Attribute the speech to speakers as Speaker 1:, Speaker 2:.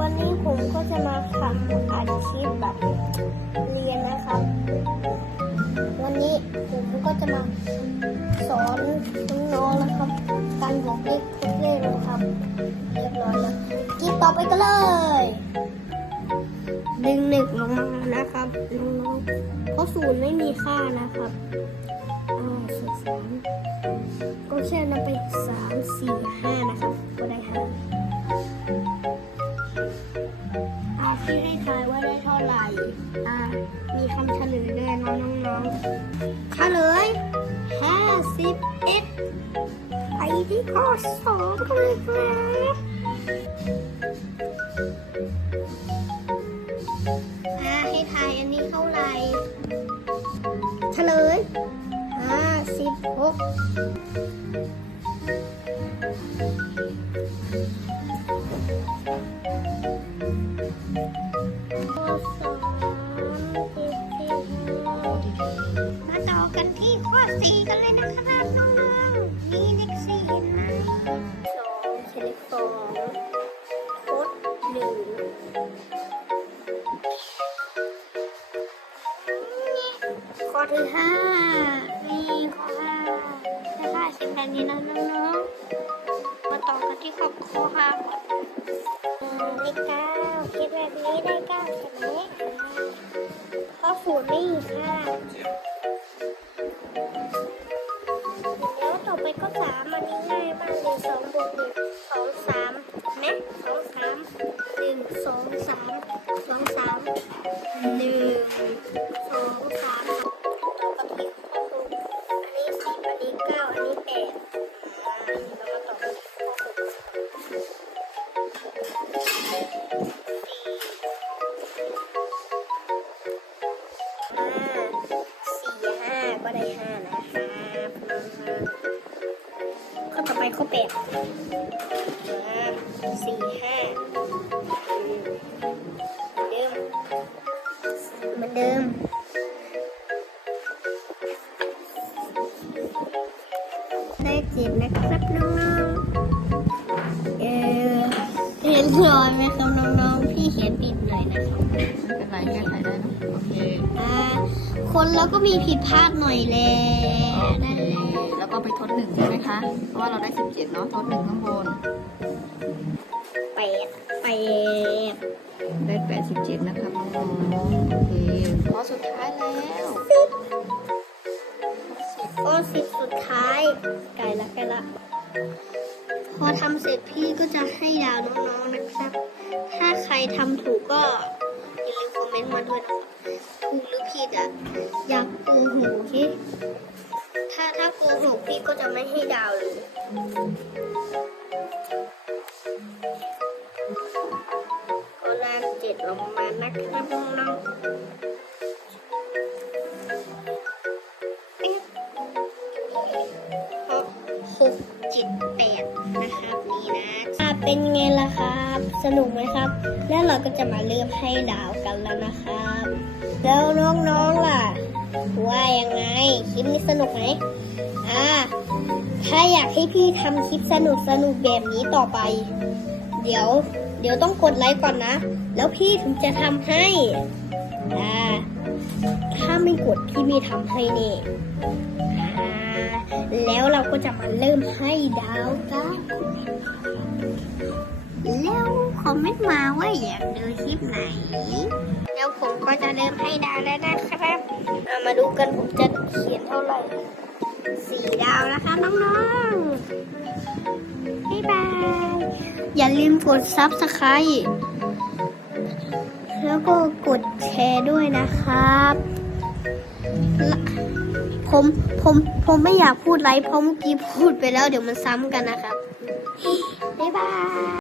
Speaker 1: วันนี้ผมก็จะมาทำอาชีพแบบเรียนนะครับ วันนี้ผมก็จะมาสอนน้องๆนะครับ การบวกเลขทุกเลขนะครับ เรียบร้อยแล้วกินต่อไปกันเลย ดึงหนึ่งลงมานะครับน้องๆเพราะศูนย์ไม่มีค่านะครับ ได้ทายว่าได้เท่าไหร่มีคำเฉลยด้วยนะน้องๆเฉลย51ไปที่ข้อสองเลยครับให้ทายอันนี้เท่าไหร่เฉลย56 กันที่ข้อสี่กันเลยนะครับน้องๆมีเลขสี่ไหมสองเฉลยสองคดหนึ่งข้อที่ห้านี่ข้อห้าถ้าห้าเขียนแบบนี้นะน้องๆมาต่อกันที่ข้อข้อห้าก่อนเลขเก้าเขียนแบบนี้ได้เก้าใช่ไหมข้อศูนย์ไม่มีค่า อันนี้ง่ายมากเลยสองบวกหนึ่งสองสามไหมสองสามหนึ่งสองสามสองสามหนึ่งสองสามเราก็ทิ้งข้อมูลอันนี้สิบอันนี้เก้าอันนี้แปดอ่าเรามาต่อกันที่ข้อหกห้าสี่ห้าก็ได้ห้านะ ไปข้อแปดห้าสี่ห้าอืมเหมือนเดิมเหมือนเดิมได้จิตนะครับน้องๆ เออเห็นรอยไหมครับน้องๆ พี่เขียนผิดหน่อยนะครับ
Speaker 2: ไม่เป็นไรแก้ไขได้เนอะโอเค
Speaker 1: อ่าคนเราก็มีผิดพลาดหน่อยแหละนั่นแหละ
Speaker 2: แล้ว ก็ไปทดหนึ่งใช่ไหมคะ เพราะว่าเราได้สิบเจ็ดเนาะทดหนึ่งข้างบน
Speaker 1: แปดแปด
Speaker 2: ได้แปดสิบเจ็ดนะครับน้องๆโอเคข้อสุดท้ายแล้วข้อสิบ
Speaker 1: ข้อสิบสุดท้ายไกลละไกลละ พอทำเสร็จพี่ก็จะให้ดาวน้องๆนะครับ ถ้าใครทำถูกก็อย่าลืมคอมเมนต์มาด้วยนะครับถูกหรือผิดอะ อยากโกหกโอเค ถ้าถ้าโกหกพี่ก็จะไม่ให้ดาวเลยก็ลากเจ็ดลงมานะครับน้องๆเอ๊ะหกเจ็ดแปดนะครับนี่นะอะเป็นไงล่ะครับ สนุกไหมครับ แล้วเราก็จะมาเริ่มให้ดาวกันแล้วนะครับ แล้วน้องๆล่ะ ว่ายังไงคลิปนี้สนุกไหมอ่าถ้าอยากให้พี่ทำคลิปสนุกสนุกแบบนี้ต่อไป เดี๋ยว เดี๋ยวต้องกดไลค์ก่อนนะ แล้วพี่ถึงจะทำให้อ่าถ้าไม่กดพี่ไม่ทำให้นี่อาแล้วเราก็จะมาเริ่มให้ดาวกัน แล้วคอมเมนต์มาว่าอยากดูคลิปไหน แล้วผมก็จะเริ่มให้ดาวแล้วนะครับเอามาดูกันผมจะเขียนเท่าไหร่สี่ดาวนะคะน้องๆบ๊ายบาย อย่าลืมกดซับสไครต์แล้วก็กดแชร์ด้วยนะครับ ผมผมผมไม่อยากพูดไลฟ์เพราะเมื่อกี้พูดไปแล้วเดี๋ยวมันซ้ำกันนะครับ บ๊ายบาย